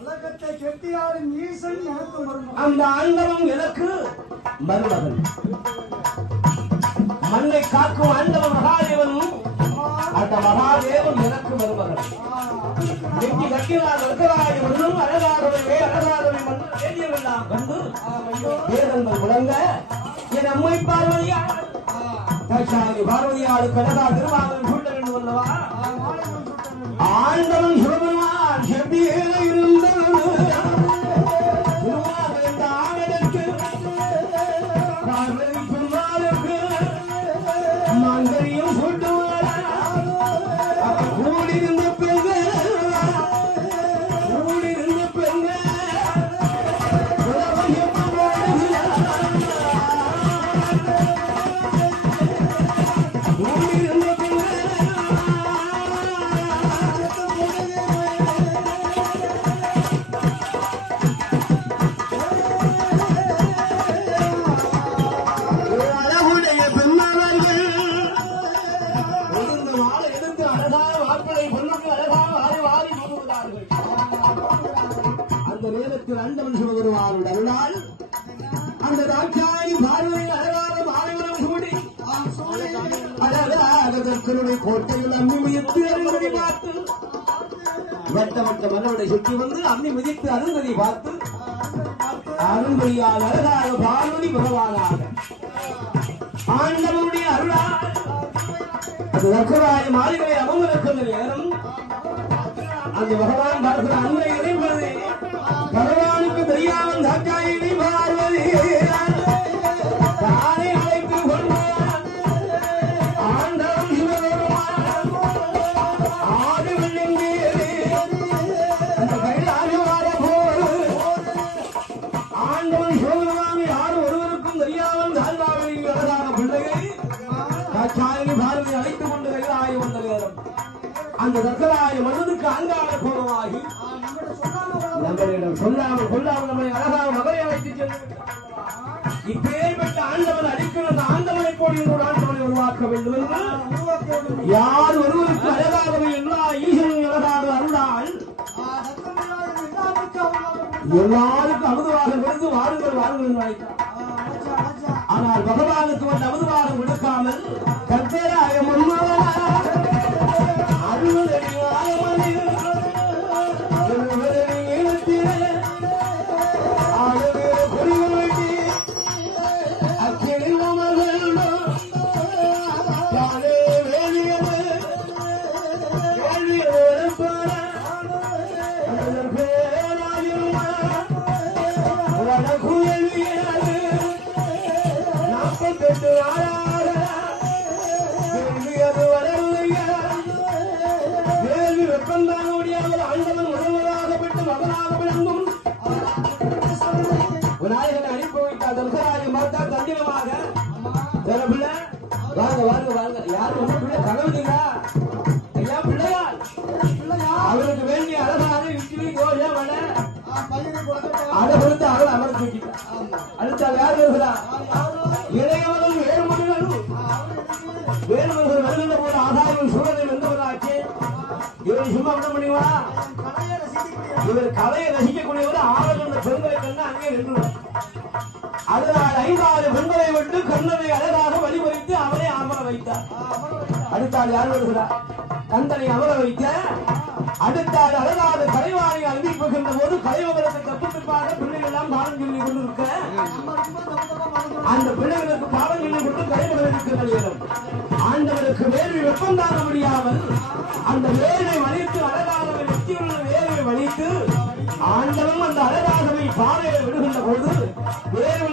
உலகத்தை கெட்டியாரின் ஈசன் எனக்கு மருமகன். அந்த ஆண்டவன் எனக்கு மருமகன். மண்ணை காக்கும் ஆண்டவன் மகாதேவனும் அந்த மகாதேவன் எனக்கு மருமகன். வெட்டி கட்டினால் வர்க்கராய மண்ணும் அழகாகவே அழகாகவே மண்ணும் வேதியமெல்லாம் கண்டு வேதங்கள் முழங்க என் அம்மை பார்வதியா தாட்சாயி பார்வதியாளு கடகா திருவாதன் சூட்ட வேண்டும் அல்லவா? ஆண்டவன் சிவபெருமான் செவ்வியே இருந்தவன் மங்களையும் சூட்டுவார் கூடியிருந்த பெண்கள் அண்டவன் சிவபெருமானோடு அருளால் அந்த ராட்சாயி பார்வதி அழகாக மாலைவனம் சூடி அழகாக கோட்டையில் அம்மி மிதித்து அருந்ததி பார்த்து வட்ட வட்ட மன்னோட சுற்றி வந்து அம்மி மிதித்து அருந்ததி பார்த்து அருந்ததியால் அழகாக பார்வதி பகவானாக ஆண்டவனுடைய அருளால் அது வர்க்கராய மாளிகை அமர்ந்திருக்கின்ற நேரம் அந்த பகவான் பார்க்கிற அன்னை இறைவனே பகவானுக்கு தெரியாமல் தாக்காயினி பார்வதி தானே அழைத்து கொண்டார். ஆண்டவன் சிவபெருமான் ஆடு விழுந்தேறி அந்த கைலாசவார போது ஆண்டவன் சிவபெருமான் யார் ஒருவருக்கும் தெரியாமல் தாழ்வாவின் அழகான பிள்ளையை தாக்காயினி பார்வதி அழைத்துக் கொண்டு கைலாய வந்த நேரம் அந்த தக்கராய மனதுக்கு அங்காள கோபமாகி நம்மளிடம் சொல்லாமல் கொள்ளாமல் நம்மை அழகாக மகரை அழைத்து சென்று இப்பேற்பட்ட ஆண்டவன் அடிக்கிற அந்த ஆண்டவனை போல் இன்னொரு ஆண்டவனை உருவாக்க வேண்டும் என்று யார் ஒருவருக்கு அழகாகவே எல்லா ஈசனும் அழகாக அருளால் எல்லாருக்கும் அமுதுவாக விழுந்து வாருங்கள் வாருங்கள் என்று அழைத்தார். ஆனால் பகவானுக்கு வந்து அமுதுவாக கொடுக்காமல் கர்த்தராய முன்னோரா அவருக்கு வேண்டிய அழகான இட்லி தோசை வடை அதை கொடுத்து அவளை அமர்ந்து அடுத்தால் யார் வருகிறார்? இளையவர்கள் வேறுமொழிகள் வருகின்ற போது ஆதாயம் சூழலை வென்றவராச்சு. இவர் சும்மா விட முடியுமா? இவர் கலையை ரசிக்கக்கூடியவர் ஆளுகின்ற பெண்களை கண்டு அங்கே நின்றுவார். அதனால் 5 பெண்களை விட்டு கண்ணனை அழகாக வழிபறித்து அவரை அமர வைத்தார். அடுத்தால் யார் வருகிறார்? கந்தனை அமர வைத்த அடுத்தால் அழகாக கலைவாணி அறிவிப்புகின்ற போது கலைவர்களுக்கு தப்புப்பாக பிள்ளைகள் எல்லாம் பாடம் சொல்லி கொண்டிருக்க அந்த பிள்ளைகளுக்கு பாடம் சொல்லி கொண்டு கலைவர்களுக்கு நேரம் ஆண்டவருக்கு வேர்வை வெப்பம் தாங்க முடியாமல் அந்த வேர்வை வலித்து அழகாகவை வெற்றியுள்ள வேர்வை வலித்து ஆண்டவன் அந்த அழகாகவை பாறையை விடுகின்ற போது வேர்வை